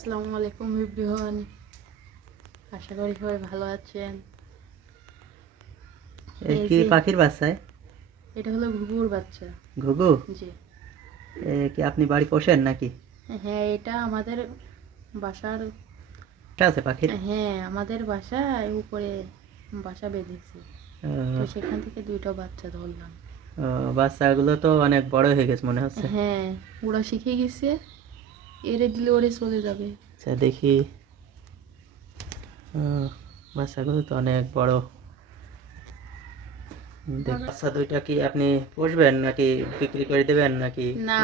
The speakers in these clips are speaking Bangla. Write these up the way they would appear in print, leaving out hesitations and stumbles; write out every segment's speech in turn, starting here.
আসসালামু আলাইকুম এভরিওয়ান, আশা করি সবাই ভালো আছেন। এই কি যে পাখির বাচ্চায় এটা হলো ঘুঘুর বাচ্চা। ঘুঘু? জি কি আপনি বাড়ি পোষেন নাকি? হ্যাঁ, এটা আমাদের বাসার। এটা আছে পাখির? হ্যাঁ, আমাদের বাসায় উপরে বাসা বেঁধেছি, তো আহ, সেখান থেকে দুইটা বাচ্চা ধরলাম। বাচ্চাগুলো তো অনেক বড় হয়ে গেছে মনে হচ্ছে। হ্যাঁ, ওরা শিখে গেছে, এরে দিলে ওরে চলে যাবে। আচ্ছা দেখি। আহ, বাচ্চাগুলো তো অনেক বড়। বাচ্চা দুইটা কি আপনি পুষবেন নাকি বিক্রি করে দেবেন নাকি? না,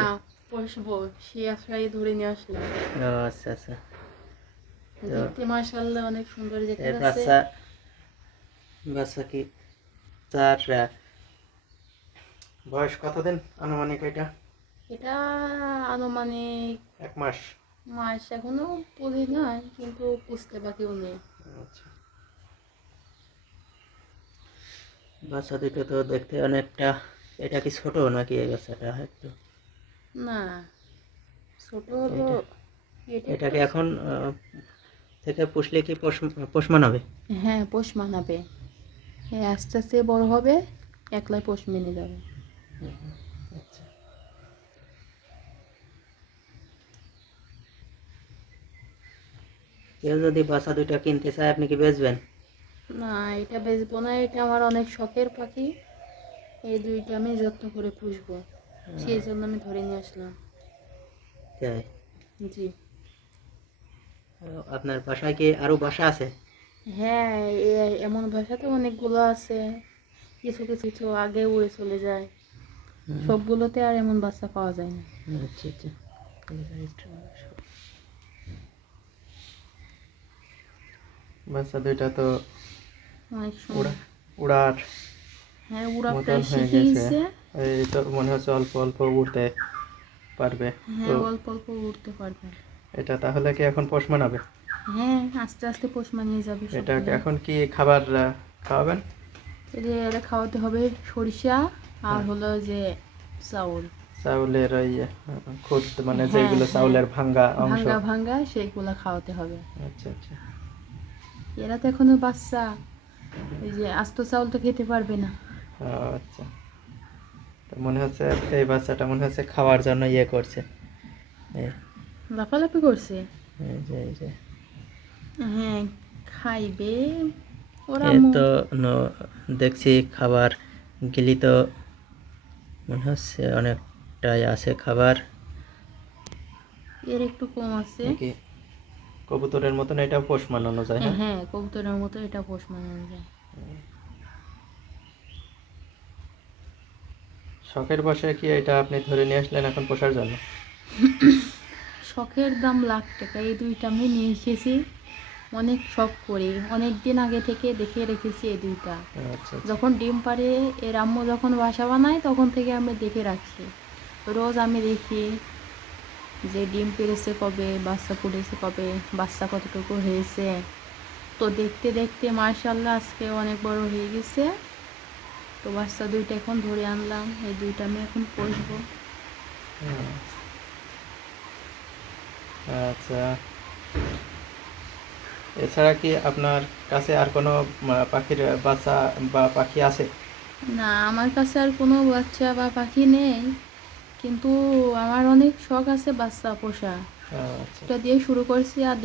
পোষবো, সে আশায় ধরে নিয়ে আসলাম। আচ্ছা আচ্ছা। তো দেখতে মাশাআল্লাহ অনেক সুন্দর দেখা এর যাচ্ছে। বাচ্চা বাচ্চা কি তার বয়স কতদিন আনুমানিক? এটা আনুমানিক এক মাস। মাস এখনো পুরি নয়, কিন্তু পুষতে বাকিও নেই। আচ্ছা, বাচ্চা দুটো তো দেখতে অনেকটা। এটা কি ছোট নাকি এই বাচ্চাটা একটু? না, ছোট হলো। এটা এটা একটু এটাকে এখন থেকে পুষলে কি পোষ মানাবে? হ্যাঁ, পোষ মানাবে। হ্যাঁ, আস্তে আস্তে বড় হবে, একলাই পোষ মেনে যাবে। আচ্ছা, কেউ যদি বাচ্চা দুইটা কিনতে চায় আপনি কি বেচবেন? না, এটা বেচবো না, এটা আমার অনেক শখের পাখি। এই দুইটা আমি যত্ন করে পুষবো, সেই জন্য আমি ধরে নিয়ে আসলাম। তাই? জি আপনার বাসায় কি আরো বাসা আছে? হ্যাঁ, এমন ভাষা তো অনেকগুলো আছে, কিছু কিছু কিছু আগে উড়ে চলে যায়। সবগুলোতে আর এমন বাচ্চা পাওয়া যায় না। আচ্ছা আচ্ছা। বাচ্চা দুইটা তো অনেক উড়া সুন্দর। উড়ার হ্যাঁ, ওরা মতন প্রায় হয়ে শিখে গেছে। গেছে। এই তো মনে হচ্ছে অল্প অল্প উড়তে পারবে। তো হ্যাঁ, অল্প অল্প উঠতে পারবে। এটা তাহলে কি এখন পোষ মানাবে? হ্যাঁ, আস্তে আস্তে পোষ মানিয়ে যাবে এটাকে সবগুলো। এখন কি খাবার খাওয়াবেন? এদের এটা খাওয়াতে হবে সরিষা, আর হ্যাঁ, হলো যে চাউল। চাউলের ওই খুদ মানে হ্যাঁ যেগুলো হ্যাঁ, চাউলের ভাঙ্গা অংশ। ভাঙ্গা ভাঙ্গা সেইগুলো খাওয়াতে হবে। আচ্ছা আচ্ছা। এরা তো এখনো বাচ্চা, এই যে আস্ত চাউল তো খেতে পারবে না। আচ্ছা, তো মনে হচ্ছে এই বাচ্চাটা মনে হচ্ছে খাওয়ার জন্য করছে। এই লাফালাফি করছে। এই যে হ্যাঁ, খাইবে ওরা এ তো দেখছি খাবার গিলি তো মনে হচ্ছে অনেকটাই আছে খাবার। এর একটু কম আছে। নাকি কবুতরের মতন এটা পোষ মানানো যায়? হ্যাঁ হ্যাঁ। হ্যাঁ, কবুতরের মতো এটা পোষ মানানো যায়। শখের বশে কি এটা আপনি ধরে নিয়ে আসলেন এখন পোষার জন্য? শখের দাম লাখ টাকা, এই দুইটা আমি নিয়ে এসেছি অনেক শখ করি, অনেক দিন আগে থেকে দেখে রেখেছি এই দুইটা। আচ্ছা আচ্ছা। যখন ডিম পাড়ে, এর আম্মু যখন বাসা বানায় তখন থেকে আমি দেখে রাখছি। রোজ আমি দেখি যে ডিম পেড়েছে কবে, বাচ্চা ফুটেছে কবে, বাচ্চা কতটুকু হয়েছে। তো দেখতে দেখতে মাশাআল্লাহ আজকে অনেক বড় হয়ে গেছে। তো বাচ্চা দুইটা এখন ধরে আনলাম, এই দুইটা আমি এখন পুষবো। হুম, আচ্ছা। এছাড়া কি আপনার কাছে আর কোনো পাখির বাচ্চা বা পাখি আছে? না, আমার কাছে আর কোনো বাচ্চা বা পাখি নেই, কিন্তু আমার অনেক শখ আছে বাচ্চা পোষা। আচ্ছা এটা দিয়ে শুরু করছি, আর